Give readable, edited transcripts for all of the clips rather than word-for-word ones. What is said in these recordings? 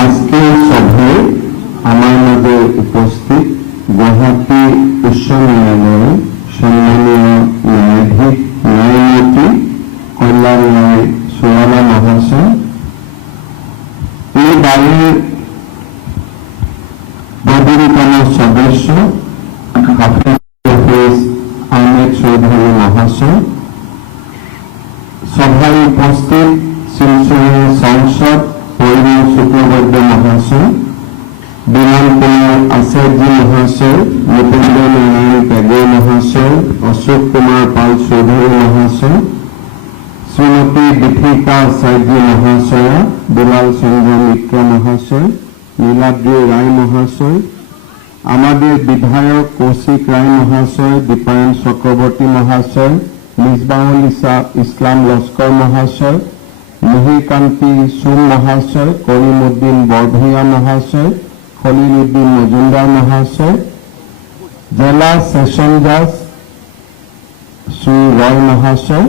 আজকে সভায় আমার মাঝে উপস্থিত গুয়াহাটি উচ্চ ন্যায়ালয়ের সম্মানীয় ন্যায়াধীশ ন্যায়মূর্তি কল্যাণ রায় সুরালা মহাশয়, এই বারের 12তম সদস্য হাফিজ আহমেদ চৌধুরী মহাশয়, সভায় উপস্থিত শিলচরের সাংসদ পরিমল শুক্লবৈদ্য মহাশয়, বিমান কুমার আচার্য মহাশয়, নৃপেন্দ্র নারায়ণ পেগুই মহাশয়, অশোক কুমার পাল চৌধুরী মহাশয়, শ্রীমতী দীপিকা আচার্য মহাশয়া, দুলাল চন্দ্র মিত্র মহাশয়, নীলাদ্রি রায় মহাশয়, আমাদের বিধায়ক কৌশিক রায় মহাশয়, দীপায়ন চক্রবর্তী মহাশয়, মিসবাহুল ইসলাম লস্কর মহাশয়, মিহিরকান্তি সোম মহাশয়, করিমউদ্দিন বরভূঞা মহাশয়, খলিল উদ্দিন মজুমদার মহাশয়, জেলা সেশন জাজ শ্রী রয় মহাশয়,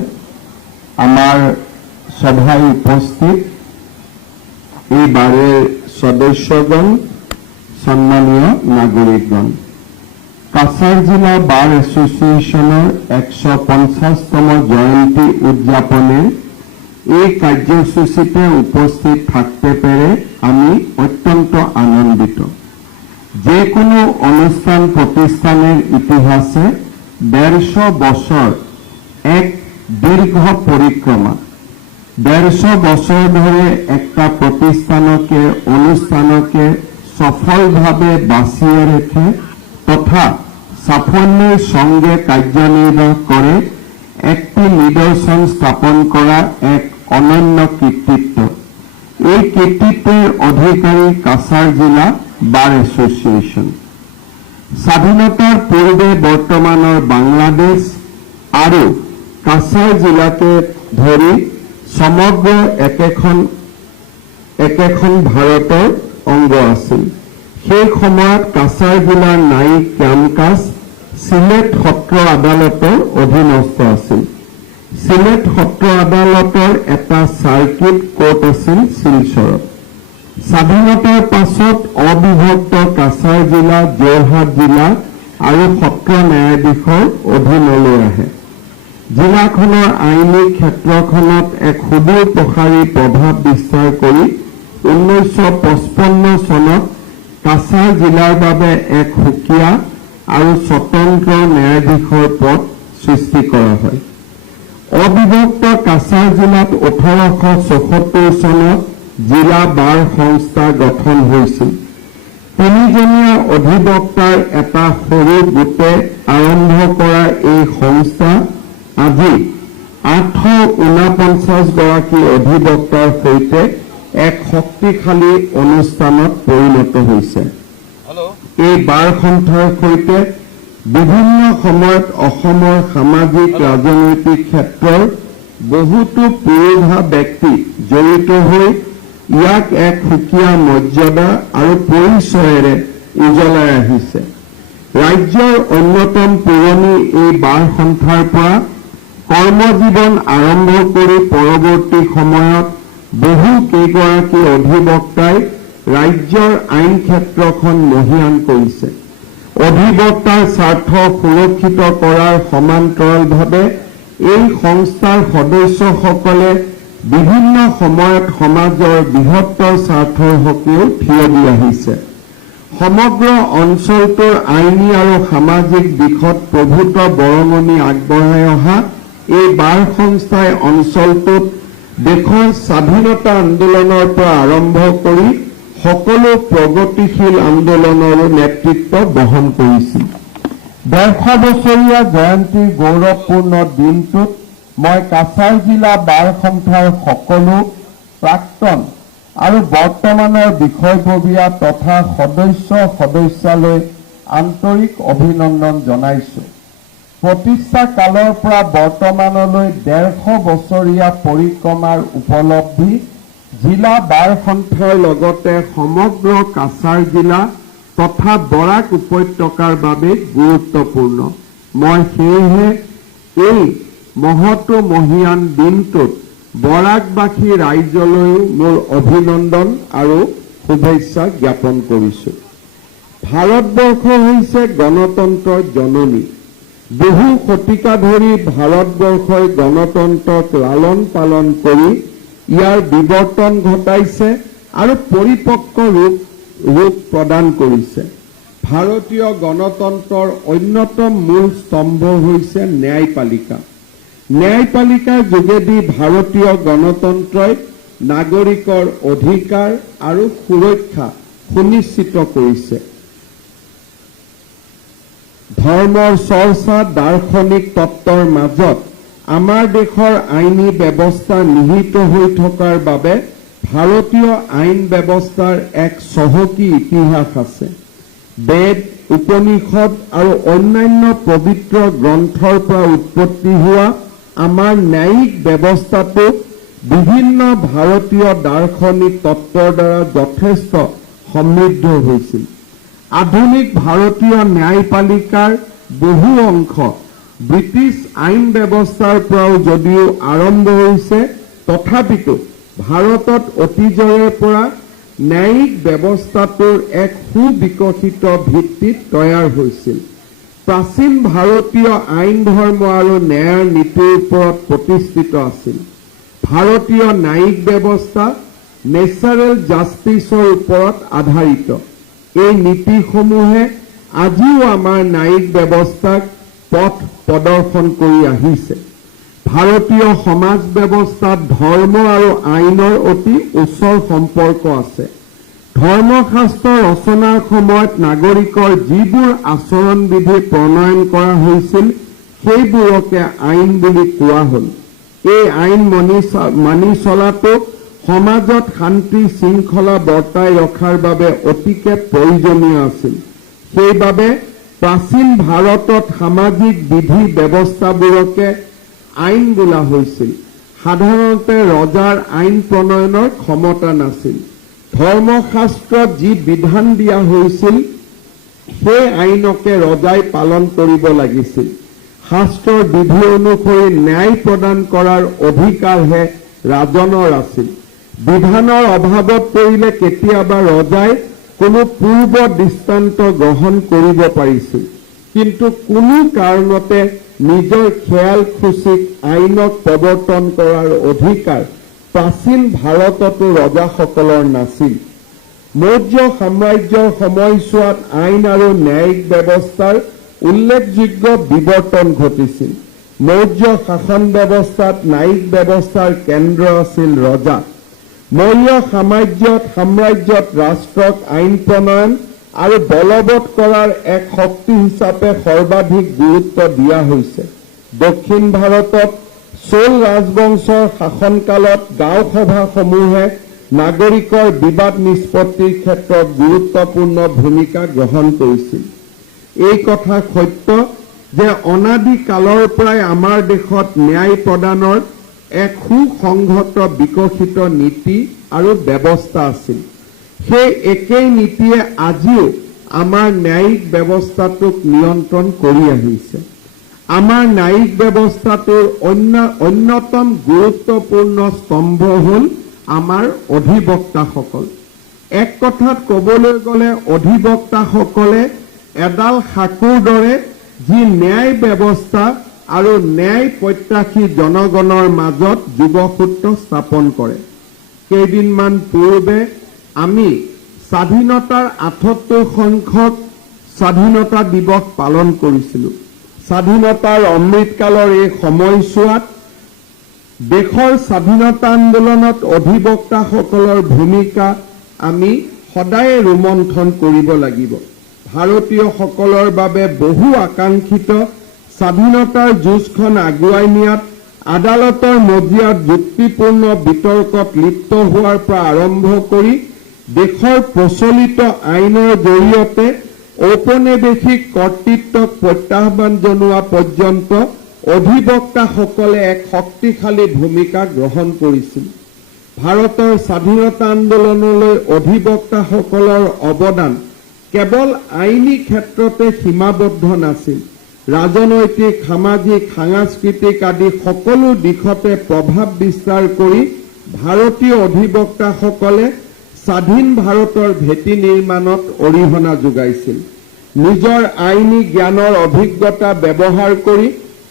আমার সভায় উপস্থিত এইবারের সদস্যগণ, সম্মানীয় নাগরিকগণ, কাছাড় জিলা বার এসোসিয়েশনের 150তম জয়ন্তী উদযাপনের এই কার্যসূচিতে উপস্থিত থাকতে পেরে আমি অত্যন্ত আনন্দিত। যে কোনো অনুষ্ঠান প্রতিষ্ঠানের ইতিহাসে 150 বছর এক দীর্ঘ পরিক্রমা। 150 বছর ধরে একটা প্রতিষ্ঠানকে অনুষ্ঠানকে সফলভাবে বাঁচিয়ে রেখে তথা সাফল্যের সঙ্গে কার্যনির্বাহ করে একটি নিদর্শন স্থাপন করা এক অনন্য কৃতিত্ব। এই কৃতিত্বের অধিকারী কাছাড় জিলা বার এসোসিয়েশন। স্বাধীনতার পূর্বে বর্তমানের বাংলাদেশ আৰু কাছাড় জিলাকে ধৰি সমগ্ৰ একেখন ভাৰতৰ অংগ আছিল। সেই সময়ত কাছাড় জিলাৰ ন্যায়িক কাম-কাজ সিলেট সত্ৰ আদালতৰ অধীনস্থ আছিল। সিলেট সত্ৰ আদালতৰ এটা সাৰ্কিট কোৰ্ট আছিল শিলচৰত। স্বাধীনতাৰ পাছত অবিভক্ত কাছাড় জিলা যোৰহাট জিলা আৰু সত্ৰ ন্যায়াধীশৰ অধীনলৈ আহে। জিলাখনৰ আইনী ক্ষেত্ৰখনত এক সুদূৰ প্ৰসাৰী প্ৰভাৱ বিস্তাৰ কৰি 1955 চনত কাছাড় জিলাৰ বাবে এক সুকীয়া আৰু স্বতন্ত্ৰ ন্যায়াধীশৰ পদ সৃষ্টি কৰা হয়। অবিভক্ত কাছাড় জিলাত 1874 চনত জিলা বাৰ সংস্থা গঠন হৈছিল। 3জনীয়া অধিবক্তাৰ এটা সৰু গোটে আৰম্ভ কৰা এই সংস্থা আজি 849 গৰাকী অধিবক্তাৰ সৈতে এক শক্তিশালী অনুষ্ঠানত পৰিণত হৈছে। এই বাৰ সন্থাৰ সৈতে বিভিন্ন সময়ত অসমৰ সামাজিক ৰাজনৈতিক ক্ষেত্ৰৰ বহুতো পুৰুষা ব্যক্তি জড়িত হৈ ইয়াক এক সুকীয়া মৰ্যাদা আৰু পৰিচয়েৰে উজ্বলাই আহিছে। ৰাজ্যৰ অন্যতম পুৰণি এই বাৰ সন্থাৰ পৰা কৰ্মজীৱন আৰম্ভ কৰি পৰৱৰ্তী সময়ত বহু কেইগৰাকী অধিবক্তাই ৰাজ্যৰ আইন ক্ষেত্ৰখন মহীয়ান কৰিছে। অধিবক্তাৰ স্বাৰ্থ সুৰক্ষিত কৰাৰ সমান্তৰালভাৱে এই সংস্থাৰ সদস্যসকলে বিভিন্ন সময়ত সমাজৰ বৃহত্তৰ স্বাৰ্থৰ হকেও থিয় দি আহিছে। সমগ্ৰ অঞ্চলটোৰ আইনী আৰু সামাজিক দিশত প্ৰভূত বৰঙণি আগবঢ়াই অহা এই বাৰ সংস্থাই অঞ্চলটোত দেশৰ স্বাধীনতা আন্দোলনৰ পৰা আৰম্ভ কৰি সকলো প্ৰগতিশীল আন্দোলনৰো নেতৃত্ব বহন কৰিছিল। 150 বছৰীয়া জয়ন্তীৰ গৌৰৱপূৰ্ণ দিনটোত মই কাছাড় জিলা বাৰ সন্থাৰ সকলো প্ৰাক্তন আৰু বৰ্তমানৰ বিষয়ববীয়া তথা সদস্যলৈ আন্তৰিক অভিনন্দন জনাইছোঁ। প্ৰতিষ্ঠা কালৰ পৰা বৰ্তমানলৈ 150 বছৰীয়া পৰিক্ৰমাৰ উপলব্ধি জিলা বাৰ সন্থাৰ লগতে সমগ্ৰ কাছাড় জিলা তথা বৰাক উপত্যকাৰ বাবে গুৰুত্বপূৰ্ণ। মই সেয়েহে এই মহতো মহীয়ান দিনটোত বৰাকবাসী ৰাইজলৈও মোৰ অভিনন্দন আৰু শুভেচ্ছা জ্ঞাপন কৰিছোঁ। ভাৰতবৰ্ষ হৈছে গণতন্ত্ৰৰ জননী। বহু শতিকা ধৰি ভাৰতবৰ্ষই গণতন্ত্ৰক লালন পালন কৰি ইয়াৰ বিৱৰ্তন ঘটাইছে আৰু পৰিপক্ক ৰূপ প্ৰদান কৰিছে। ভাৰতীয় গণতন্ত্ৰৰ অন্যতম মূল স্তম্ভ হৈছে ন্যায়পালিকা। ন্যায়পালিকাৰ যোগেদি ভাৰতীয় গণতন্ত্ৰই নাগৰিকৰ অধিকাৰ আৰু সুৰক্ষা সুনিশ্চিত কৰিছে। ধৰ্মৰ চৰ্চা দাৰ্শনিক তত্বৰ মাজত আমাৰ দেশৰ আইনী ব্যৱস্থা নিহিত হৈ থকাৰ বাবে ভাৰতীয় আইন ব্যৱস্থাৰ এক চহকী ইতিহাস আছে। বেদ, উপনিষদ আৰু অন্যান্য পবিত্ৰ গ্ৰন্থৰ পৰা উৎপত্তি হোৱা আমাৰ ন্যায়িক ব্যৱস্থাটো বিভিন্ন ভাৰতীয় দাৰ্শনিক তত্বৰ দ্বাৰা যথেষ্ট সমৃদ্ধ হৈছিল। আধুনিক ভাৰতীয় ন্যায়পালিকাৰ বহু অংশ ব্ৰিটিছ আইন ব্যৱস্থাৰ পৰাও যদিও আৰম্ভ হৈছে, তথাপিতো ভাৰতত অতীজৰে পৰা ন্যায়িক ব্যৱস্থাটোৰ এক সুবিকশিত ভিত্তিত তৈয়াৰ হৈছিল। প্ৰাচীন ভাৰতীয় আইন ধৰ্ম আৰু ন্যায়ৰ নীতিৰ ওপৰত প্ৰতিষ্ঠিত আছিল। ভাৰতীয় ন্যায়িক ব্যৱস্থা নেচাৰেল জাষ্টিছৰ ওপৰত আধাৰিত। এই নীতিসমূহে আজিও আমাৰ ন্যায়িক ব্যৱস্থাক পথ প্ৰদৰ্শন কৰি আহিছে। ভাৰতীয় সমাজ ব্যৱস্থাত ধৰ্ম আৰু আইনৰ অতি ওচৰ সম্পৰ্ক আছে। ধৰ্মশাস্ত্ৰ ৰচনাৰ সময়ত নাগৰিকৰ যিবোৰ আচৰণ বিধি প্ৰণয়ন কৰা হৈছিল, সেইবোৰকে আইন বুলি কোৱা হ'ল। এই আইন মানি চলাটো সমাজত শান্তি শৃংখলা বৰ্তাই ৰখাৰ বাবে অতিকে প্ৰয়োজনীয় আছিল। সেইবাবে প্ৰাচীন ভাৰতত সামাজিক বিধি ব্যৱস্থাবোৰকে আইন বোলা হৈছিল। সাধাৰণতে ৰজাৰ আইন প্ৰণয়নৰ ক্ষমতা নাছিল। ধৰ্মশাস্ত্ৰত যি বিধান দিয়া হৈছিল, সেই আইনকে ৰজাই পালন কৰিব লাগিছিল। শাস্ত্ৰৰ বিধি অনুসৰি ন্যায় প্ৰদান কৰাৰ অধিকাৰহে ৰাজনৰ আছিল। বিধানৰ অভাৱত পৰিলে কেতিয়াবা ৰজাই কোনো পূৰ্ব দৃষ্টান্ত গ্ৰহণ কৰিব পাৰিছিল, কিন্তু কোনো কাৰণতে নিজৰ খেয়াল খুচিক আইনক প্ৰৱৰ্তন কৰাৰ অধিকাৰ প্ৰাচীন ভাৰততো ৰজাসকলৰ নাছিল। মৌৰ্য সাম্ৰাজ্যৰ সময়ছোৱাত আইন আৰু ন্যায়িক ব্যৱস্থাৰ উল্লেখযোগ্য বিৱৰ্তন ঘটিছিল। মৌৰ্য শাসন ব্যৱস্থাত ন্যায়িক ব্যৱস্থাৰ কেন্দ্ৰ আছিল ৰজা। মৌৰ্য সাম্ৰাজ্যত ৰাষ্ট্ৰক আইন প্ৰণয়ন আৰু বলবৎ কৰাৰ এক শক্তি হিচাপে সৰ্বাধিক গুৰুত্ব দিয়া হৈছে। দক্ষিণ ভাৰতত চোল ৰাজবংশৰ শাসনকালত গাঁও সভাসমূহে নাগৰিকৰ বিবাদ নিষ্পত্তিৰ ক্ষেত্ৰত গুৰুত্বপূৰ্ণ ভূমিকা গ্ৰহণ কৰিছিল। এই কথা সত্য যে অনাদি কালৰ পৰাই আমাৰ দেশত ন্যায় প্ৰদানৰ এক সুসংহত বিকশিত নীতি আৰু ব্যৱস্থা আছিল। সেই একেই নীতিয়ে আজিও আমাৰ ন্যায়িক ব্যৱস্থাটোক নিয়ন্ত্ৰণ কৰি আহিছে। আমাৰ ন্যায়িক ব্যৱস্থাটোৰ অন্যতম গুৰুত্বপূৰ্ণ স্তম্ভ হ'ল আমাৰ অধিবক্তাসকল। এক কথাত ক'বলৈ গ'লে অধিবক্তাসকলে এডাল সাঁকোৰ দৰে, যি ন্যায় ব্যৱস্থা আৰু ন্যায় প্ৰত্যাশী জনগণৰ মাজত যোগসূত্ৰ স্থাপন কৰে। কেইদিনমান পূৰ্বে আমি স্বাধীনতাৰ ৭৮ সংখ্যক স্বাধীনতা দিৱস পালন কৰিছিলোঁ। স্বাধীনতাৰ অমৃতকালৰ এই সময়ছোৱাত দেশৰ স্বাধীনতা আন্দোলনত অধিবক্তাসকলৰ ভূমিকা আমি সদায় ৰোমন্থন কৰিব লাগিব। ভাৰতীয়সকলৰ বাবে বহু আকাংক্ষিত স্বাধীনতাৰ যুঁজখন আগুৱাই নিয়াত আদালতৰ মজিয়াত যুক্তিপূৰ্ণ বিতৰ্কত লিপ্ত হোৱাৰ পৰা আৰম্ভ কৰি দেশৰ প্ৰচলিত আইনৰ জৰিয়তে ঔপনিৱেশিক কৰ্তৃত্বক প্ৰত্যাহ্বান জনোৱা পৰ্যন্ত অধিবক্তাসকলে এক শক্তিশালী ভূমিকা গ্ৰহণ কৰিছিল। ভাৰতৰ স্বাধীনতা আন্দোলনলৈ অধিবক্তাসকলৰ অৱদান কেৱল আইনী ক্ষেত্ৰতে সীমাবদ্ধ নাছিল। ৰাজনৈতিক, সামাজিক, সাংস্কৃতিক আদি সকলো দিশতে প্ৰভাৱ বিস্তাৰ কৰি ভাৰতীয় অধিবক্তাসকলে স্বাধীন ভাৰতৰ ভেটি নিৰ্মাণত অৰিহণা যোগাইছিল। নিজৰ আইনী জ্ঞানৰ অভিজ্ঞতা ব্যৱহাৰ কৰি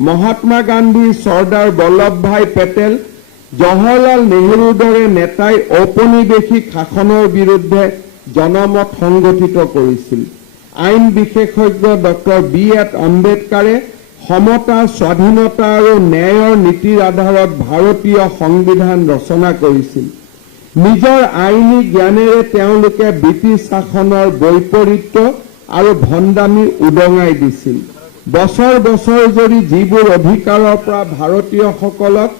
মহাত্মা গান্ধী, চৰ্দাৰ বল্লভভাই পেটেল, জৱাহৰলাল নেহৰুৰ দৰে নেতাই ঔপনিৱেশিক শাসনৰ বিৰুদ্ধে জনমত সংগঠিত কৰিছিল। আইন বিশেষজ্ঞ ডক্টৰ বি.এড. আম্বেদকাৰে সমতা, স্বাধীনতা আৰু ন্যায়ৰ নীতিৰ আধাৰত ভাৰতীয় সংবিধান ৰচনা কৰিছিল। নিজৰ আইনী জ্ঞানেৰে তেওঁলোকে ব্ৰিটিছ শাসনৰ বৈপৰীত্য আৰু ভণ্ডামি উদঙাই দিছিল। বছৰ বছৰ ধৰি যিবোৰ অধিকাৰৰ পৰা ভাৰতীয়সকলক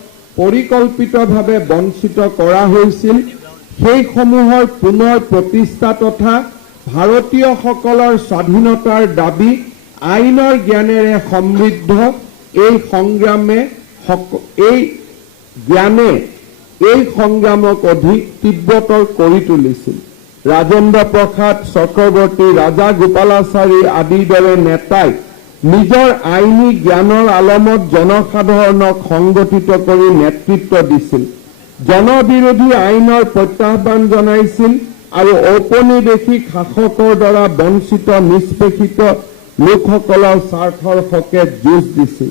পৰিকল্পিতভাৱে বঞ্চিত কৰা হৈছিল, সেইসমূহৰ পুনৰ প্ৰতিষ্ঠা তথা ভাৰতীয়সকলৰ স্বাধীনতাৰ দাবী আইনৰ জ্ঞানেৰে সমৃদ্ধ এই সংগ্ৰামক অধিক তীব্ৰতৰ কৰি তুলিছিল। ৰাজেন্দ্ৰ প্ৰসাদ, চক্ৰৱৰ্তী, ৰাজা গোপালাচাৰী আদিৰ দৰে নেতাই নিজৰ আইনী জ্ঞানৰ আলমত জনসাধাৰণক সংগঠিত কৰি নেতৃত্ব দিছিল। জনবিৰোধী আইনৰ প্ৰত্যাহ্বান জনাইছিল আৰু ঔপনিৱেশিক শাসকৰ দ্বাৰা বঞ্চিত নিষ্পেষিত লোকসকলৰ স্বাৰ্থৰ হকে যুঁজ দিছিল।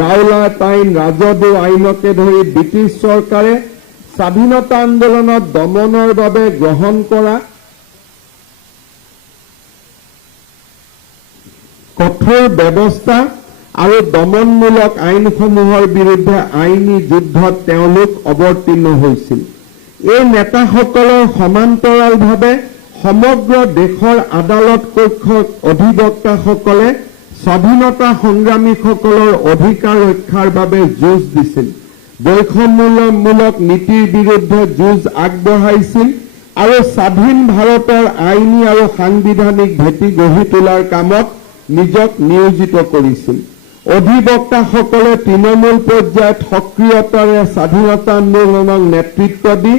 ৰাওলাট আইন, ৰাজদু আইনকে ধৰি ব্ৰিটিছ চৰকাৰে স্বাধীনতা আন্দোলনত দমনৰ বাবে গ্ৰহণ কৰা কঠোৰ ব্যৱস্থা আৰু দমনমূলক আইনসমূহৰ বিৰুদ্ধে আইনী যুদ্ধত তেওঁলোক অৱতীৰ্ণ হৈছিল। এই নেতাসকলৰ সমান্তৰালভাৱে সমগ্ৰ দেশৰ আদালত কক্ষৰ অধিবক্তাসকলে স্বাধীনতা সংগ্ৰামীসকলৰ অধিকাৰ ৰক্ষাৰ বাবে যুঁজ দিছিল। বৈষম্যমূলক নীতিৰ বিৰুদ্ধে যুঁজ আগবঢ়াইছিল আৰু স্বাধীন ভাৰতৰ আইনী আৰু সাংবিধানিক ভেটি গঢ়ি তোলাৰ কামত নিজক নিয়োজিত কৰিছিল। অধিবক্তাসকলে তৃণমূল পৰ্যায়ত সক্ৰিয়তাৰে স্বাধীনতা আন্দোলনক নেতৃত্ব দি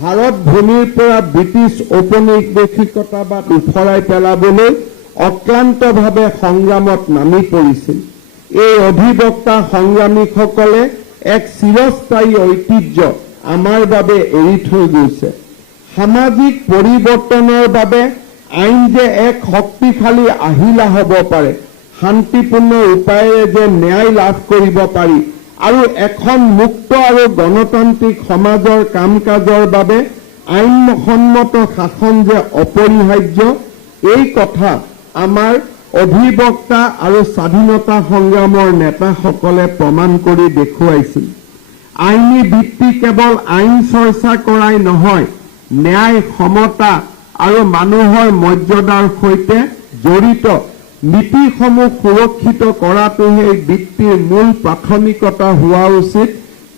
ভাৰত ভূমিৰ পৰা ব্ৰিটিছ ঔপনিৱেশিকতাবাদ উফৰাই পেলাবলৈ অক্লান্তভাৱে সংগ্ৰামত নামি পৰিছিল। এই অধিবক্তা সংগ্ৰামীসকলে এক চিৰস্থায়ী ঐতিহ্য আমাৰ বাবে এৰি থৈ গৈছে। সামাজিক পৰিৱৰ্তনৰ বাবে আইন যে এক শক্তিশালী আহিলা হ'ব পাৰে, শান্তিপূৰ্ণ উপায়েৰে যে ন্যায় লাভ কৰিব পাৰি আৰু এখন মুক্ত আৰু গণতান্ত্ৰিক সমাজৰ কাম কাজৰ বাবে আইনসন্মত শাসন যে অপৰিহাৰ্য, এই কথা আমাৰ অধিবক্তা আৰু স্বাধীনতা সংগ্ৰামৰ নেতাসকলে প্ৰমাণ কৰি দেখুৱাইছিল। আইনী ভিত্তি কেৱল আইন চৰ্চা কৰাই নহয়, ন্যায়, সমতা আৰু মানুহৰ মৰ্যাদাৰ সৈতে জড়িত নীতিসমূহ সুৰক্ষিত কৰাটোহে এই বৃত্তিৰ মূল প্ৰাথমিকতা হোৱা উচিত।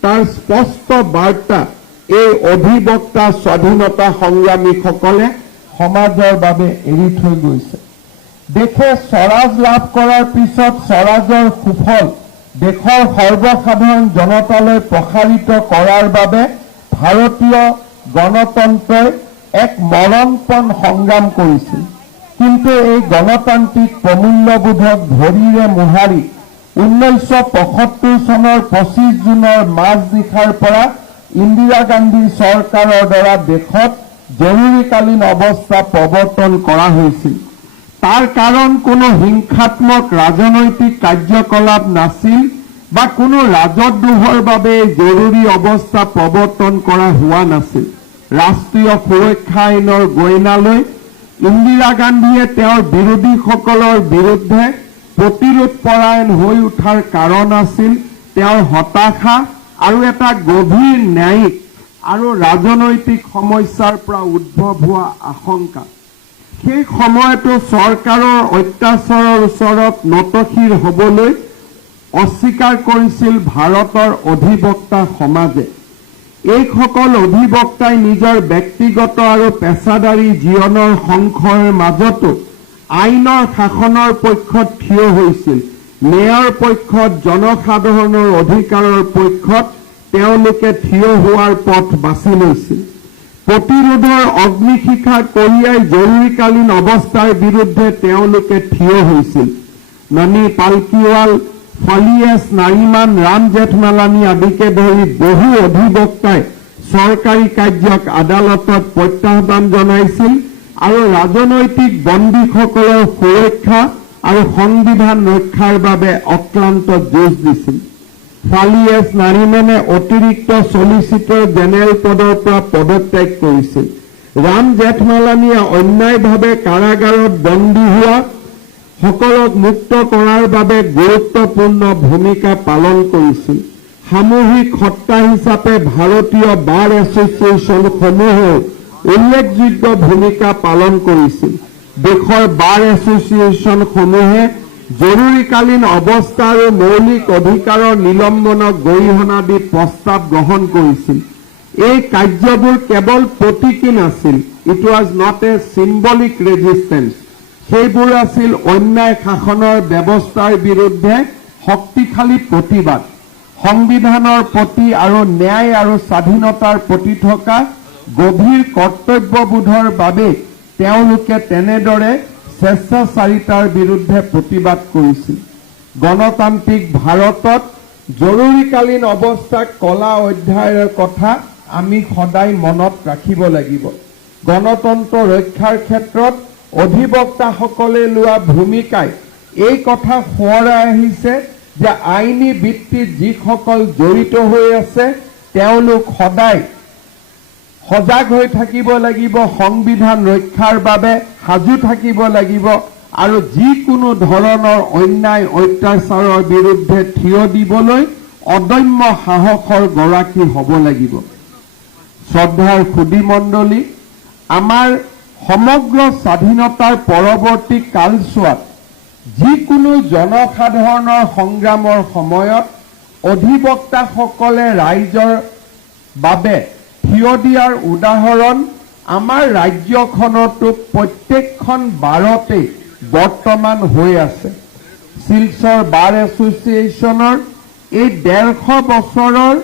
তাৰ স্পষ্ট বাৰ্তা এই অধিবক্তা স্বাধীনতা সংগ্ৰামীসকলে সমাজৰ বাবে এৰি থৈ গৈছে। দেশে স্বৰাজ লাভ কৰাৰ পিছত স্বৰাজৰ সুফল দেশৰ সৰ্বসাধাৰণ জনতালৈ প্ৰসাৰিত কৰাৰ বাবে ভাৰতীয় গণতন্ত্ৰই এক মৰণপণ সংগ্ৰাম কৰিছিল। কিন্তু এই গণতান্ত্ৰিক প্ৰমূল্যবোধক ভৰিৰে মোহাৰি 1975 চনৰ 25 জুনৰ মাজনিশাৰ পৰা ইন্দিৰা গান্ধী চৰকাৰৰ দ্বাৰা দেশত জৰুৰীকালীন অৱস্থা প্ৰৱৰ্তন কৰা হৈছিল। তাৰ কাৰণ কোনো হিংসাত্মক ৰাজনৈতিক কাৰ্যকলাপ নাছিল বা কোনো ৰাজদ্ৰোহৰ বাবে জৰুৰী অৱস্থা প্ৰৱৰ্তন কৰা হোৱা নাছিল। ৰাষ্ট্ৰীয় সুৰক্ষা আইনৰ গইনালৈ ইন্দিৰা গান্ধীয়ে তেওঁৰ বিৰোধীসকলৰ বিৰুদ্ধে প্ৰতিৰোধপৰায়ণ হৈ উঠাৰ কাৰণ আছিল তেওঁৰ হতাশা আৰু এটা গভীৰ ন্যায়িক আৰু ৰাজনৈতিক সমস্যাৰ পৰা উদ্ভৱ হোৱা আশংকা। সেই সময়তো চৰকাৰৰ অত্যাচাৰৰ ওচৰত নতশিৰ হ'বলৈ অস্বীকাৰ কৰিছিল ভাৰতৰ অধিবক্তা সমাজে। এইসকল অধিবক্তাই নিজৰ ব্যক্তিগত আৰু পেছাদাৰী জীৱনৰ সংশয়ৰ মাজতো আইনৰ শাসনৰ পক্ষত থিয় হৈছিল। ন্যায়ৰ পক্ষত, জনসাধাৰণৰ অধিকাৰৰ পক্ষত তেওঁলোকে থিয় হোৱাৰ পথ বাছি লৈছিল। প্ৰতিৰোধৰ অগ্নিশিখা কঢ়িয়াই জৰুৰীকালীন অৱস্থাৰ বিৰুদ্ধে তেওঁলোকে থিয় হৈছিল। ননী পালকিৱাল, ফলিয়াছ, নাৰিমান, ৰাম জেঠমালানী আদিকে ধৰি বহু অধিবক্তাই চৰকাৰী কাৰ্যক আদালতত প্ৰত্যাহ্বান জনাইছিল আৰু ৰাজনৈতিক বন্দীসকলৰ সুৰক্ষা আৰু সংবিধান ৰক্ষাৰ বাবে অক্লান্ত যুঁজ দিছিল। ফালি এছ নাৰিমেনে অতিৰিক্ত চলিচিটৰ জেনেৰেল পদৰ পৰা পদত্যাগ কৰিছিল। ৰাম জেঠমালানীয়ে অন্যায়ভাৱে কাৰাগাৰত বন্দী হোৱা সকলক মুক্ত কৰাৰ বাবে গুৰুত্বপূৰ্ণ ভূমিকা পালন কৰিছিল। সামূহিক সত্তা হিচাপে ভাৰতীয় বাৰ এছ'চিয়েশ্যনসমূহেও উল্লেখযোগ্য ভূমিকা পালন কৰিছিল। দেশৰ বাৰ এছ'চিয়েশ্যনসমূহে জৰুৰীকালীন অৱস্থা আৰু মৌলিক অধিকাৰৰ নিলম্বনক গৰিহণা দি প্ৰস্তাৱ গ্ৰহণ কৰিছিল। এই কাৰ্যবোৰ কেৱল প্ৰতীকী নাছিল, it was not a symbolic resistance. সেইবোৰ আছিল অন্যায় শাসনৰ ব্যৱস্থাৰ বিৰুদ্ধে শক্তিশালী প্ৰতিবাদ। সংবিধানৰ প্ৰতি আৰু ন্যায় আৰু স্বাধীনতাৰ প্ৰতি থকা গভীৰ কৰ্তব্যবোধৰ বাবে তেওঁলোকে তেনেদৰে স্বেচ্ছাচাৰিতাৰ বিৰুদ্ধে প্ৰতিবাদ কৰিছিল। গণতান্ত্ৰিক ভাৰতত জৰুৰীকালীন অৱস্থাক কলা অধ্যায়ৰ কথা আমি সদায় মনত ৰাখিব লাগিব। গণতন্ত্ৰ ৰক্ষাৰ ক্ষেত্ৰত অধিবক্তাসকলে লোৱা ভূমিকাই এই কথা সোঁৱৰাই আহিছে যে আইনী ভিত্তিত যিসকল জড়িত হৈ আছে তেওঁলোক সদায় সজাগ হৈ থাকিব লাগিব, সংবিধান ৰক্ষাৰ বাবে সাজু থাকিব লাগিব আৰু যিকোনো ধৰণৰ অন্যায় অত্যাচাৰৰ বিৰুদ্ধে থিয় দিবলৈ অদম্য সাহসৰ গৰাকী হ'ব লাগিব। শ্ৰদ্ধাৰ সুধীমণ্ডলী, আমাৰ সমগ্ৰ স্বাধীনতাৰ পৰৱৰ্তী কালছোৱাত যিকোনো জনসাধাৰণৰ সংগ্ৰামৰ সময়ত অধিবক্তাসকলে ৰাইজৰ বাবে থিয় দিয়াৰ উদাহৰণ আমাৰ ৰাজ্যখনতো প্ৰত্যেকখন বাৰতে বৰ্তমান হৈ আছে। শিলচৰ বাৰ এছ'চিয়েশ্যনৰ এই 150 বছৰৰ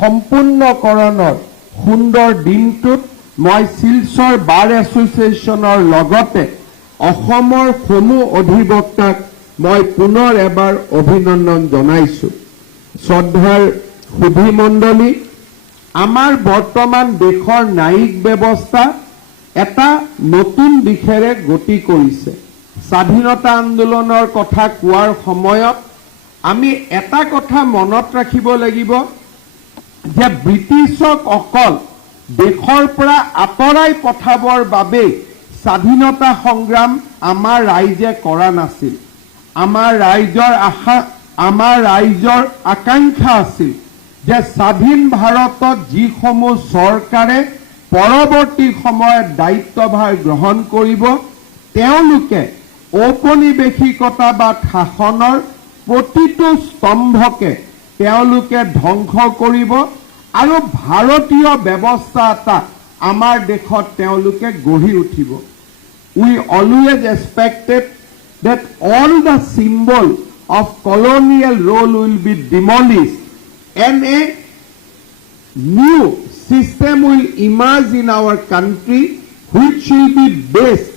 সম্পূৰ্ণকৰণৰ সুন্দৰ দিনটোত মই শিলচৰ বাৰ এছ'চিয়েশ্যনৰ লগতে অসমৰ সমূহ অধিবক্তাক মই পুনৰ এবাৰ অভিনন্দন জনাইছো। শ্ৰদ্ধাৰ সুধীমণ্ডলী, আমাৰ বৰ্তমান দেশৰ ন্যায়িক ব্যৱস্থা এটা নতুন দিশেৰে গতি কৰিছে। স্বাধীনতা আন্দোলনৰ কথা কোৱাৰ সময়ত আমি এটা কথা মনত ৰাখিব লাগিব যে ব্ৰিটিছক অকল দেশৰ পৰা আঁতৰাই পঠাবৰ বাবে স্বাধীনতা সংগ্ৰাম আমাৰ ৰাইজে কৰা নাছিল। আমাৰ ৰাইজৰ আকাংক্ষা আছিল যে স্বাধীন ভাৰতত যিসমূহ চৰকাৰে পৰৱৰ্তী সময়ত দায়িত্বভাৰ গ্ৰহণ কৰিব তেওঁলোকে ঔপনিৱেশিকতা বা শাসনৰ প্ৰতিটো স্তম্ভকে তেওঁলোকে ধ্বংস কৰিব আৰু ভাৰতীয় ব্যৱস্থা এটা আমাৰ দেশত তেওঁলোকে গঢ়ি উঠিব। We always expected that all the symbol of colonial rule will be demolished and a new system will emerge in our country which will be based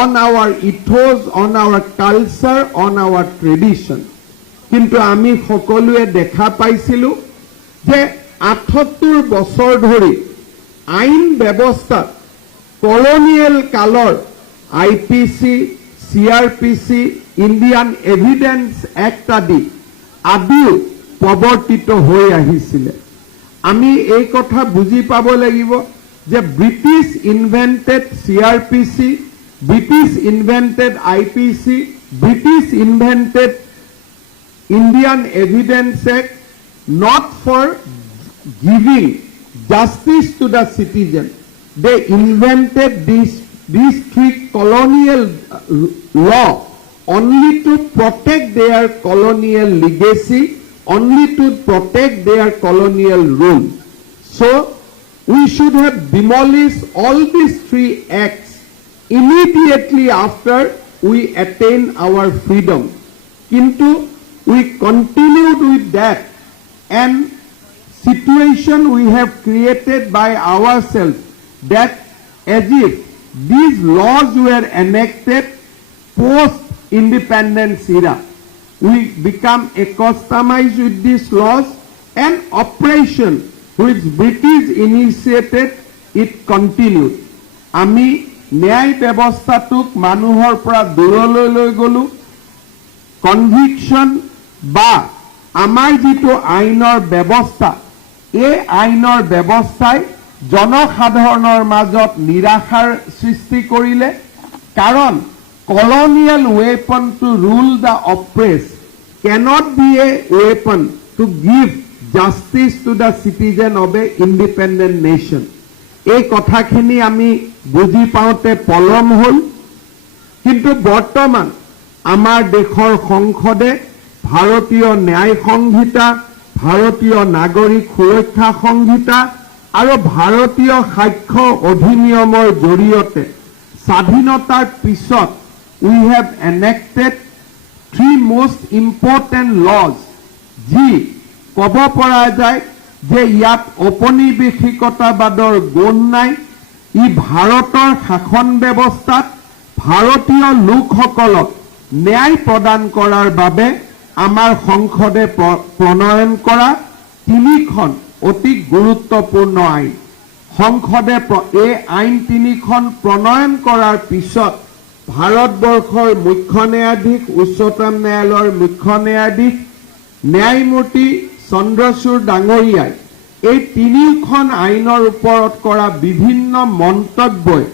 on our ethos, on our culture, on our tradition. কিন্তু আমি সকলোৱে দেখা পাইছিলো যে ৭৮ বছৰ ধৰি আইন ব্যৱস্থাত কলনিয়েল কালৰ IPC, CRPC, Indian evidence act আদিও প্ৰৱৰ্তিত হৈ আহিছিলে। আমি এই কথা বুজি পাব লাগিব যে British invented CRPC, British invented IPC, British invented Indian evidence act not for giving justice to the citizen. They invented these three colonial law only to protect their colonial legacy, only to protect their colonial rule. So we should have demolished all these three acts immediately after we attain our freedom. Kintu we continued with that, and situation we have created by ourselves that as if these laws were enacted post-independence era. We become accustomed with these laws, and oppression which British initiated, it continued. আমি ন্যায় ব্যৱস্থাটোক মানুহৰ পৰা দূৰলৈ লৈ গলো conviction বা আমাৰ যিটো আইনৰ ব্যৱস্থা এই আইনৰ ব্যৱস্থাই জনসাধাৰণৰ মাজত নিৰাশাৰ সৃষ্টি কৰিলে কাৰণ colonial weapon to rule the oppressed cannot be a weapon to give justice to the citizen of a independent nation. এই কথাখিনি আমি বুজি পাওঁতে পলম হল কিন্তু বৰ্তমান আমাৰ দেশৰ সংসদে ভাৰতীয় ন্যায় সংহিতা ভাৰতীয় নাগৰিক সুৰক্ষা সংহিতা আৰু ভাৰতীয় সাক্ষ্য অধিনিয়মৰ জৰিয়তে স্বাধীনতাৰ পিছত we have enacted 3 most important laws যি কব পৰা যায় যে ইয়াত ঔপনিবেশিকতাবাদৰ গুণ নাই ই ভাৰতৰ শাসন ব্যৱস্থাত ভাৰতীয় লোকসকলক ন্যায় প্ৰদান কৰাৰ বাবে আমাৰ সংসদে প্ৰণয়ন কৰা 3খন অতি গুৰুত্বপূৰ্ণ আইন সংসদে এই আইন 3খন প্ৰণয়ন কৰাৰ পিছত ভাৰতবৰ্ষৰ মুখ্য ন্যায়াধীশ উচ্চতম ন্যায়ালয়ৰ মুখ্য ন্যায়াধীশ ন্যায়মূৰ্তি চন্দ্ৰচূড় ডাঙৰীয়াই এই 3খন আইনৰ ওপৰত কৰা বিভিন্ন মন্তব্যই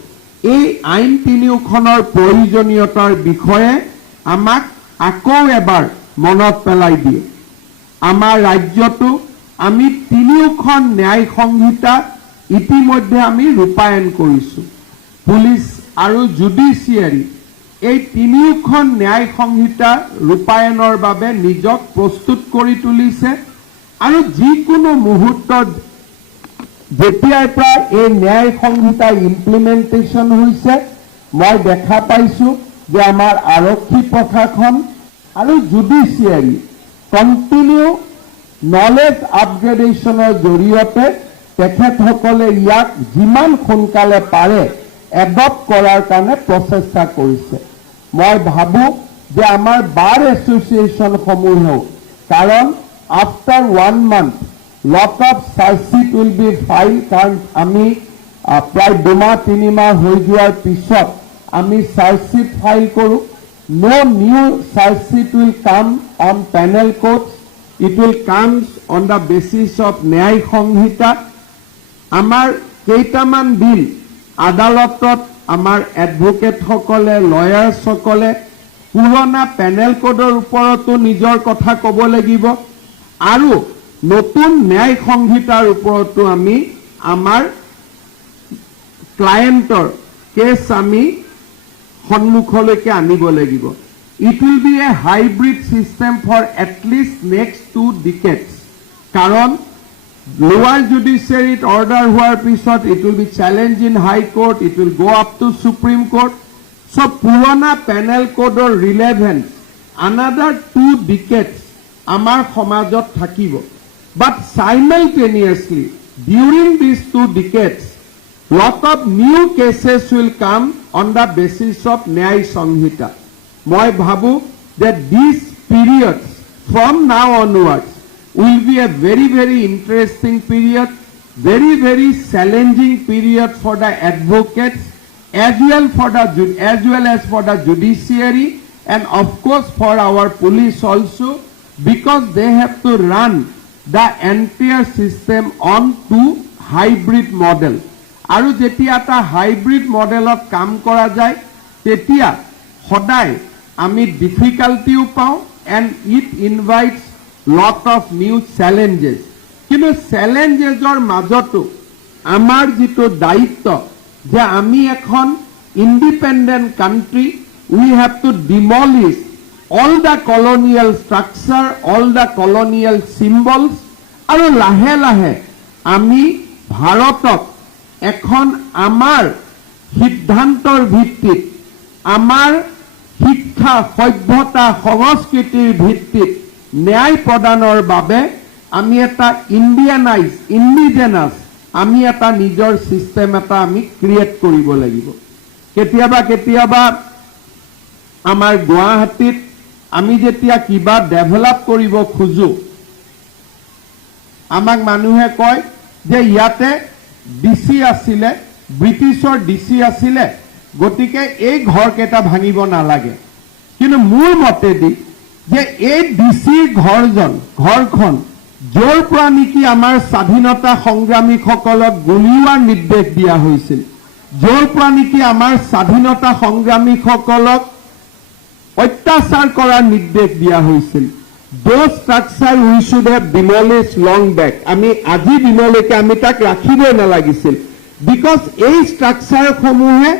এই আইন 3খনৰ প্ৰয়োজনীয়তাৰ বিষয়ে আমাক আকৌ এবাৰ মনত পেলাই দিয়ে আমাৰ ৰাজ্যটো আমি 3খন ন্যায় সংহিতা ইতিমধ্যে আমি ৰূপায়ণ কৰিছো পুলিচ আৰু জুডিচিয়াৰী এই 3খন ন্যায় সংহিতা ৰূপায়ণৰ বাবে নিজক প্ৰস্তুত কৰি তুলিছে আৰু যিকোনো মুহূৰ্তত যেতিয়াৰ পৰা এই ন্যায় সংহিতা ইমপ্লিমেন্টেশন হৈছে মই দেখা পাইছো যে আমাৰ আৰক্ষী প্ৰশাসন আৰু জুডিচিয়াৰী কন্টিনিউ নলেজ আপগ্ৰেডেশনৰ জৰিয়তে তেখেতসকলে ইয়াক যিমান সোনকালে পাৰে এডপ্ট কৰাৰ কাৰণে প্ৰচেষ্টা কৰিছে মই ভাবো যে আমাৰ বাৰ এছ'চিয়েশ্যন সমূহেও কাৰণ after 1 month lot of charge sheet will be filed কাৰণ আমি প্ৰায় 2-3 মাহ হৈ যোৱাৰ পিছত আমি charge sheet ফাইল কৰো no new charge sheet will come on penal codes it will comes on the basis of ন্যায় সংহিতা আমাৰ কেইটামান বিল আদালতত আমাৰ এডভোকেট সকলে লয়াৰ সকলে পুৰণা পেনেল কোডৰ ওপৰতো নিজৰ কথা ক'ব লাগিব আৰু নতুন ন্যায় সংহিতাৰ ওপৰতো আমি আমাৰ ক্লায়েন্টৰ কেছ আমি সন্মুখলৈকে আনিব লাগিব it will be a hybrid system for at least next 2 decades কাৰণ lower judiciary order হোৱাৰ পিছত it will be challenged in high court it will go up to supreme court so পুৰণা penal code or relevance another 2 decades আমাৰ সমাজত থাকিব but simultaneously during these 2 decades lot of new cases will come on the basis of ন্যায় সংহিতা মই ভাবো that these periods from now onwards will be a very interesting period very challenging period for the advocates as well as for the judiciary and of course for our police also because they have to run the entire system on to hybrid model আৰু যেতিয়া এটা hybrid মডেলত কাম কৰা যায় তেতিয়া সদায় আমি ডিফিকাল্টিও পাওঁ and it invites lot of new challenges কিন্তু challengesৰ মাজতো আমাৰ যিটো দায়িত্ব যে আমি এখন independent country we have to demolish all the colonial structure all the colonial symbols আৰু লাহে লাহে আমি ভাৰতক এখন আমাৰ সিদ্ধান্তৰ ভিত্তিত আমাৰ শিক্ষা সভ্যতা সংস্কৃতিৰ ভিত্তিত ন্যায় প্ৰদানৰ বাবে আমি এটা ইন্ডিজিনাস আমি এটা নিজৰ সিস্টেম এটা আমি ক্ৰিয়েট কৰিব লাগিব কেতিয়াবা আমাৰ গুৱাহাটীত আমি যেতিয়া কিবা ডেভেলপ কৰিব খুজো আমাক মানুহে কয় যে ইয়াতে ডিসি আছিলে ব্ৰিটিছৰ ডিসি আছিলে গতিকে এই ঘৰকেইটা ভাঙিব নালাগে কিন্তু মোৰ মতেদি যে এই ডিসিৰ ঘৰখন য'ৰ পৰা নেকি আমাৰ স্বাধীনতা সংগ্ৰামীসকলক গুলিওৱাৰ নিৰ্দেশ দিয়া হৈছিল য'ৰ পৰা নেকি আমাৰ স্বাধীনতা সংগ্ৰামীসকলক অত্যাচাৰ কৰাৰ নিৰ্দেশ দিয়া হৈছিল those structure we should have demolished long back আমি আজি দিনলৈকে আমি তাক ৰাখিবই নালাগিছিল because এই structure সমূহে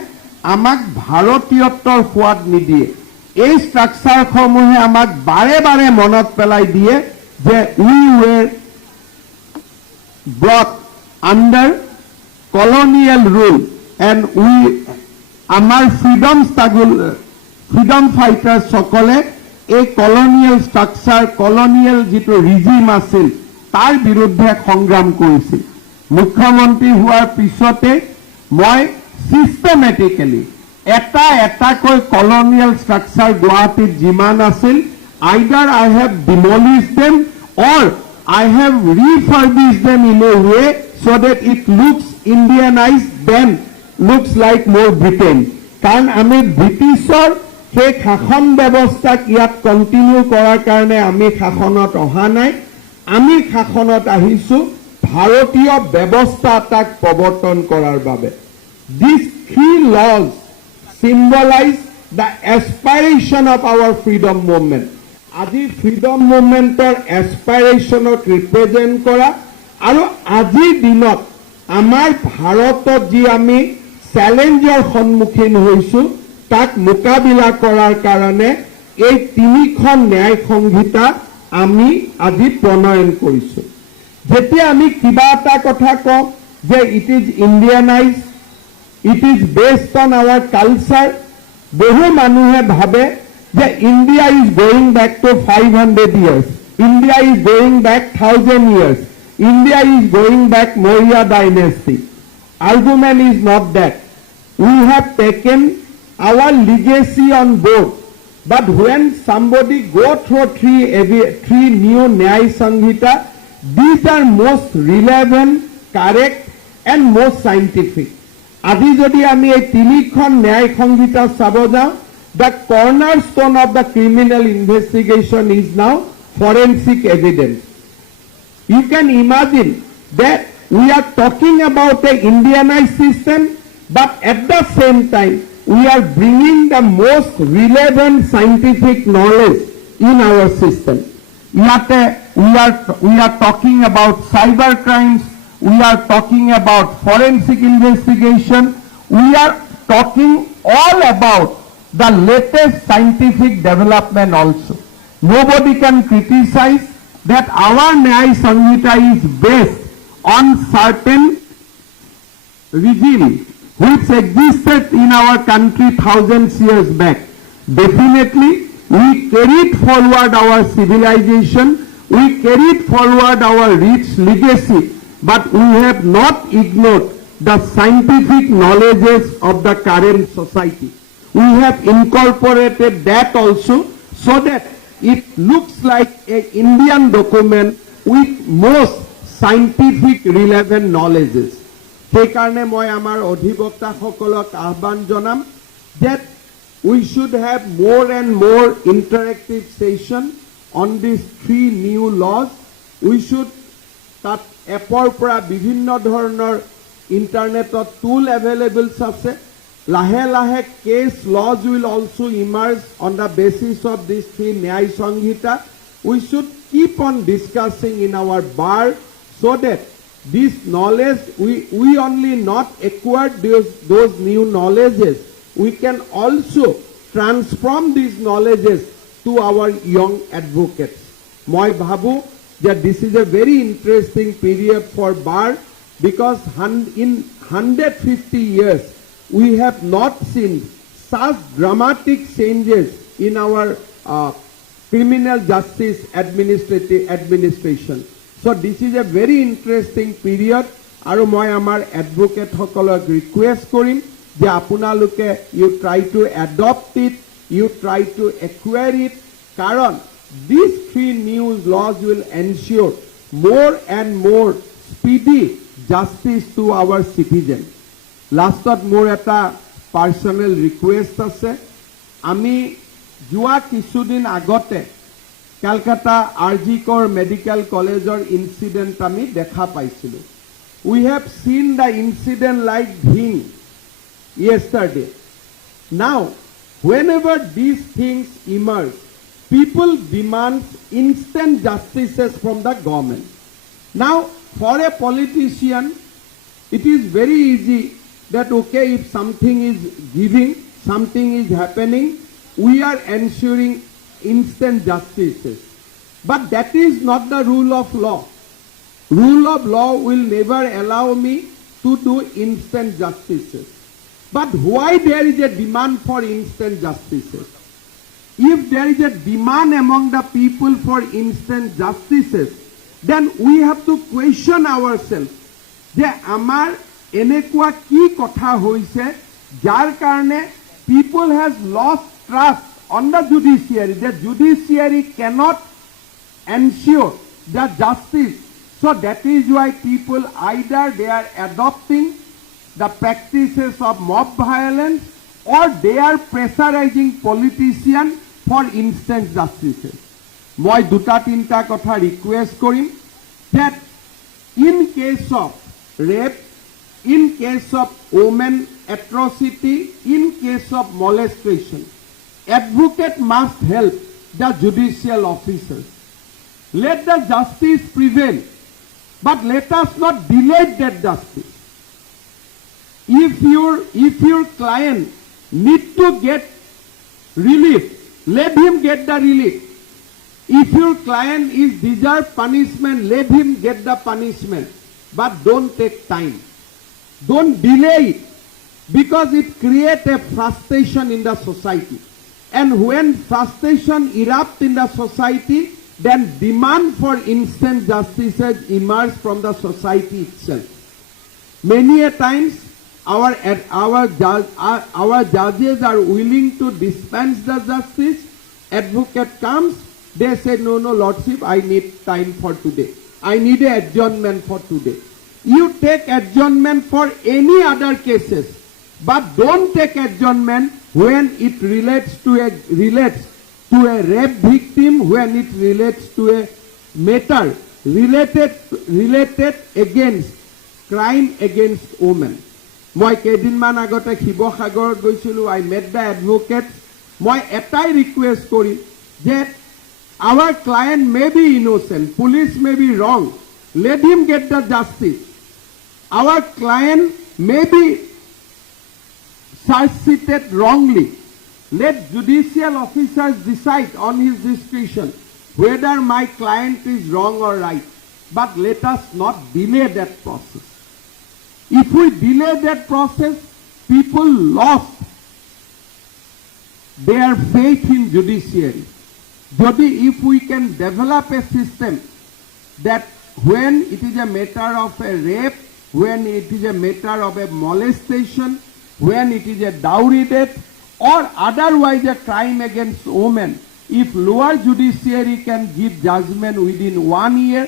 আমাক ভাৰতীয়ত্বৰ সোৱাদ নিদিয়ে এই structure সমূহে আমাক বাৰে বাৰে মনত পেলাই দিয়ে যে we were brought under colonial rule and we আমাৰ freedom fighters সকলে এই colonial structure colonial যেটো regime আছিল তাৰ বিৰুদ্ধে সংগ্ৰাম কৰিছিল মুখ্যমন্ত্ৰী হোৱাৰ পিছতে মই systematically এটাকৈ colonial structure গুৱাহাটীত যিমান আছিল either I have demolished them or I have refurbished them in a way so that it looks Indianized then looks like more Britain কাৰণ আমি ব্ৰিটিছৰ সেই শাসন ব্যৱস্থাক ইয়াত কন্টিনিউ কৰাৰ কাৰণে আমি শাসনত অহা নাই আমি শাসনত আহিছো ভাৰতীয় ব্যৱস্থা তাক প্ৰৱৰ্তন কৰাৰ বাবে these three laws symbolize the aspiration of our freedom movement আজি freedom movementor aspirationক represent কৰা আৰু আজিৰ দিনত আমাৰ ভাৰতত যি আমি চ্যালেঞ্জৰ সন্মুখীন হৈছো তাক মোকাবিলা কৰাৰ কাৰণে এই তিনিখন ন্যায় সংহিতা আমি আজি প্ৰণয়ন কৰিছো যেতিয়া আমি কিবা এটা কথা কওঁ যে it is Indianise it is based on our culture বহু মানুহে ভাবে যে India is going back to 500 years India is going back 1000 years India is going back Maurya dynasty argument is not that we have taken our legacy on board but when somebody go through three new Nyay Sanghita these are most relevant correct and most scientific আজি যদি আমি এই তিনিখন ন্যায় সংহিতা চাব যাওঁ the cornerstone of the criminal investigation is now forensic evidence you can imagine that we are talking about a Indianized system but at the same time we are bringing the most relevant scientific knowledge in our system. We are talking about cyber crimes, we are talking about forensic investigation, we are talking all about the latest scientific development also. Nobody can criticize that our Nyay Sanghita is based on certain regime which existed in our country thousands years back. Definitely, we carried forward our civilization, we carried forward our rich legacy, but we have not ignored the scientific knowledges of the current society. We have incorporated that also so that it looks like an Indian document with most scientific relevant knowledges. সেইকাৰণে মই আমাৰ অধিবক্তাসকলক আহ্বান জনাম that we should have more and more interactive session on these three new laws. We should তাত এপৰ পৰা বিভিন্ন ধৰণৰ ইণ্টাৰনেটত টুল এভেইলেবল আছে লাহে লাহে cash laws will also emerge on the basis of these three Nyay Sanghita. We should keep on discussing in our bar so that this knowledge, we only not acquired those new knowledges, we can also transform these knowledges to our young advocates. Moi bhabu that this is a very interesting period for bar because in 150 years we have not seen such dramatic changes in our criminal justice administration. So this is a very interesting period আৰু মই আমাৰ advocate সকলক request কৰিম যে আপোনালোকে you try to adopt it, you try to acquire it কাৰণ these three new laws will ensure more and more speedy justice to our citizen. Lastot মোৰ এটা পাৰ্সোনেল ৰিকুৱেষ্ট আছে আমি যোৱা কিছুদিন আগতে কলকাতা আৰজি কৰ মেডিকেল কলেজৰ ইনসিডেন্ট আমি দেখা পাইছিলো we have seen the incident like Dhing yesterday now whenever these things emerge people demand instant justices from the government now for a politician it is very easy that okay if something is giving something is happening we are ensuring instant justices but that is not the rule of law will never allow me to do instant justices but why there is a demand for instant justices if there is a demand among the people for instant justices then we have to question ourselves যে আমাৰ এনেকুৱা কি কথা হৈছে যাৰ কাৰণে people has lost trust on the judiciary the judiciary cannot ensure the justice so that is why people either they are adopting the practices of mob violence or they are pressurizing politicians for instant justice মই দুটা তিনটা কথা request কৰিম that in case of rape in case of women atrocity in case of molestation advocate must help the judicial officers let the justice prevail but let us not delay that justice if your client need to get relief let him get the relief if your client is deserve punishment let him get the punishment but don't take time don't delay it because it creates a frustration in the society and when frustration erupts in the society then demand for instant justice emerges from the society itself many a times our judges are willing to dispense the justice advocate comes they say no lordship I need time for today I need an adjournment for today you take adjournment for any other cases but don't take adjournment when it relates to a rape victim when it relates to a matter related against crime against women মই কেইদিনমান আগতে শিৱসাগৰত গৈছিলো I met the advocates মই এটাই request কৰিম যে our client may be innocent police may be wrong let him get the justice our client may be charge-sheeted wrongly let judicial officers decide on his discretion whether my client is wrong or right but let us not delay that process if we delay that process people lost their faith in judiciary Jodi, if we can develop a system that when it is a matter of a rape, when it is a matter of a molestation, when it is a dowry death, or otherwise a crime against women, if lower judiciary can give judgment within 1 year,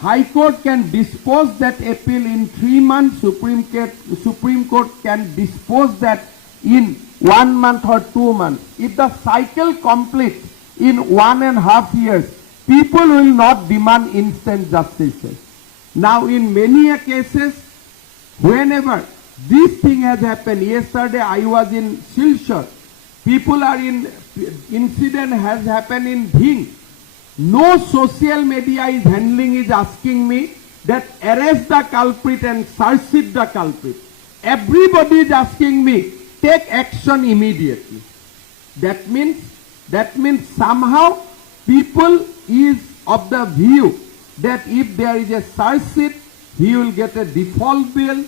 High Court can dispose that appeal in 3 months, Supreme Court can dispose that in 1 month or 2 months. If the cycle completes in 1.5 years, people will not demand instant justice. Now, in many cases, whenever this thing has happened, yesterday I was in Silchar, people are in, incident has happened in Dhing. No social media is handling, is asking me that arrest the culprit and search the culprit. Everybody is asking me, take action immediately. That means somehow people is of the view that if there is a search sheet, he will get a default bill.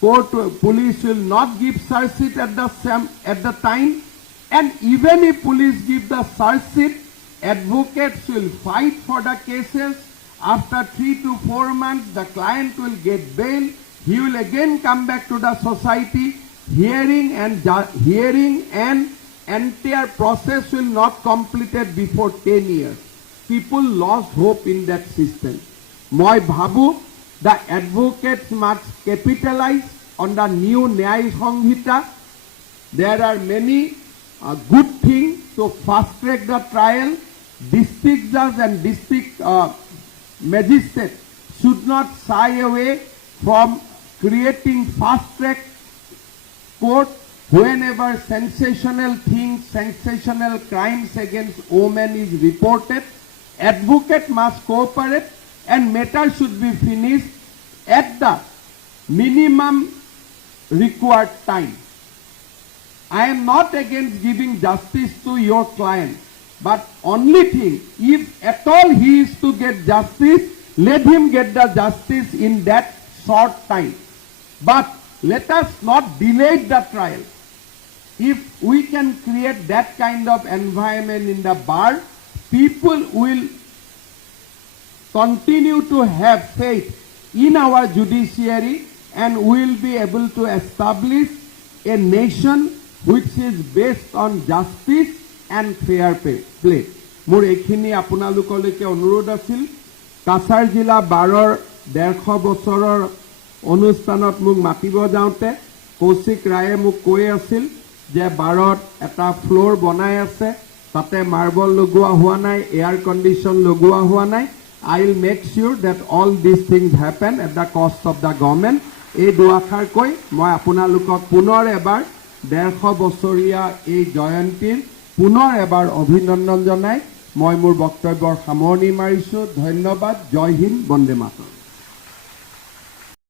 Police will not give search sheet at the time, and even if police give the search sheet, advocates will fight for the cases. After 3 to 4 months, the client will get bail. He will again come back to the society. Hearing and entire process will not completed before 10 years. People lost hope in that system. Moi bhabu The advocates must capitalize on the new Nyay Samhita. There are many good things to fast track the trial. District judge and district magistrate should not shy away from creating fast track court whenever sensational things, sensational crimes against women is reported. Advocate must cooperate and matter should be finished at the minimum required time. I am not against giving justice to your client, but only thing, if at all he is to get justice, let him get the justice in that short time. But let us not delay the trial. If we can create that kind of environment in the bar, people will continue to have faith in our judiciary and will be able to establish a nation which is based on justice and fair play. মোৰ এইখিনি আপোনালোকলৈকে অনুৰোধ আছিল। কাছাৰ জিলা বাৰৰ 150 বছৰৰ অনুষ্ঠানত মোক মাতিব যাওঁতে কৌশিক ৰায়ে মোক কৈ আছিল যে বাৰত এটা ফ্লোৰ বনাই আছে, তাতে মাৰ্বল লগোৱা হোৱা নাই, এয়াৰ কণ্ডিশ্যন লগোৱা হোৱা নাই। I will make sure that all these things happen at the cost of the government. এই দুআষাৰ কৈ মই আপোনালোকক পুনৰ এবাৰ 150 বছৰীয়া এই জয়ন্তীৰ পুনৰ এবাৰ অভিনন্দন জনাই মই মোৰ বক্তব্যৰ সামৰণি মাৰিছো। ধন্যবাদ। জয় হিন্দ, বন্দে মাতৰম।